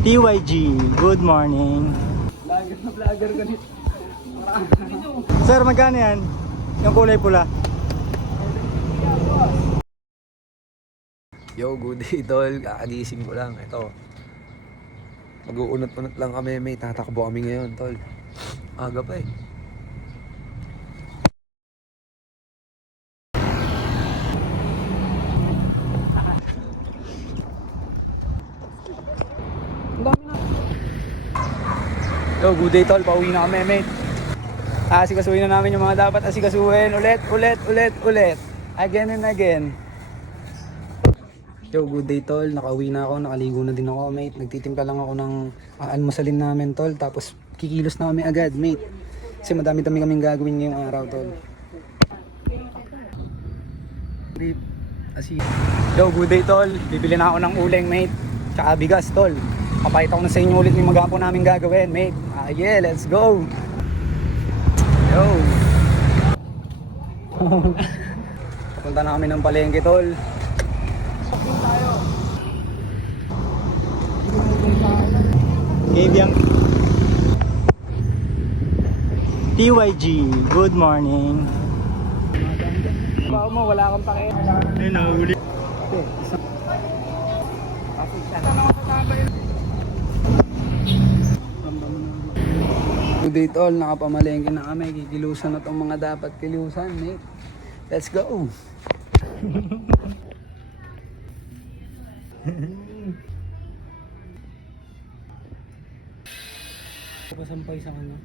TYG, good morning. Vlogger na vlogger ganit. Sir, magkano yan? Yung kulay pula. Yo, good day tol. Kakagising ko lang. Ito. Mag-uunot-unot lang kami. May tatakbo kami ngayon tol. Aga pa eh. Yo, good day tol. Pauwi na kami, mate. Asikasuhin na namin yung mga dapat asikasuhin. Ulit. Again and again. Yo, good day tol. Nakauwi na ako. Nakaligo na din ako, mate. Nagtitimpla lang ako ng almusalin namin, tol. Tapos kikilos na kami agad, mate. Kasi madami-dami kaming gagawin ngayong araw, tol. Yo, good day tol. Bibili na ako ng uling, mate. Tsaka bigas, tol. Papakita ko na sa inyo ulit yung magapo namin gagawin, mate. Yeah, let's go. Yo. Papunta na kami ng palengke, tol. Kabyang TYG, good morning. Bawa mo, wala kang pake. Ayun, nahuli. Good day tol, nakapamalengke na kami. Kikilusan na tong mga dapat kilusan, mate. Let's go. Pasampay sa kanya.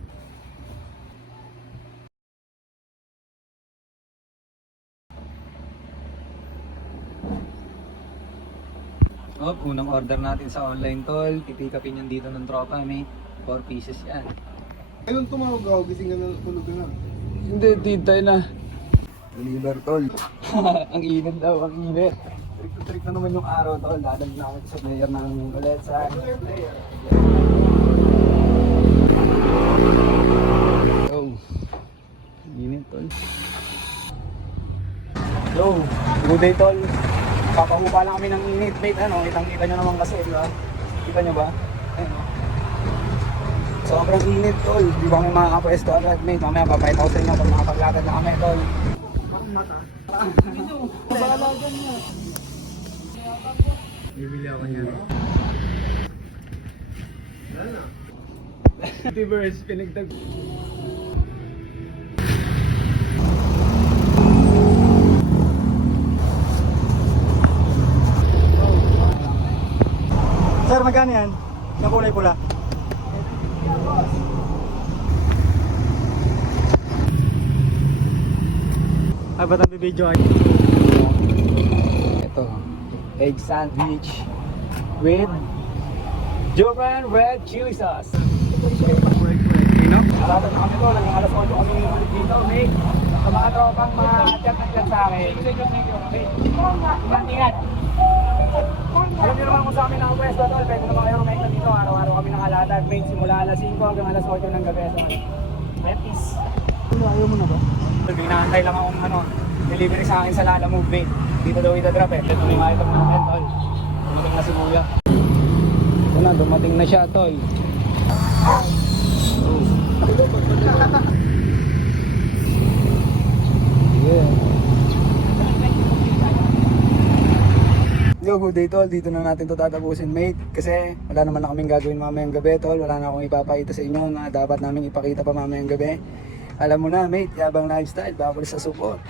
Unang order natin sa online tol. Pipick upin yung dito ng tropa, mate. 4 pieces yan. Ayun tumawag ako, gising ka na, tulog ka na. Hindi, tintay na. Deliver tol. Ang init daw, ang init. Trick na naman yung araw tol. Dadal na ako sa player ng ulit sa Yo. Init tol. Yo, good day tol. Papahupa lang kami ng init, mate. Ano, kitang-kita nyo naman kasi, di ba? Kita nyo ba? Ayun, no? Sobrang init, tol. Di ba kami makakapwesto agad, mate? Mamaya papahit ako sa inyo pag nakapaglagad na kami, tol. Bakong mata? Kabalagan niya. Bibili ako niyan. Wala na. Multiverse, pinagtag. Sir, magkano yan? Yung kulay pula. Ay, ba't ang bibidyo ay? Ito, egg sandwich with Jovan red chili sauce. Dapat na kami to, naging alas 8 kami ulit dito, mate. Sa mga tropang chat na chat sa akin. Ingat. Alam niyo naman kung sa amin nakapwesto tol, pwede naman kayo rumekta dito. Araw-araw kami nakalatag, mate. Simula alas 5 hanggang alas 8 ng gabi. Betis. Ayaw mo na ba? Inaantay lang akong delivery sa akin sa Lala Move, mate. Dito daw ita-drop eh. Ito yung item natin, tol. Dumating na si Kuya. Ito na, dumating na siya, tol. Yeah. Yo, good day tol. Dito na natin to tatapusin, mate. Kasi wala naman na kaming gagawin mamayang gabi, tol. Wala na akong ipapakita sa inyo na dapat namin ipakita pa mamayang gabi. Alam mo na, mate, yabang lifestyle, bawal sa support.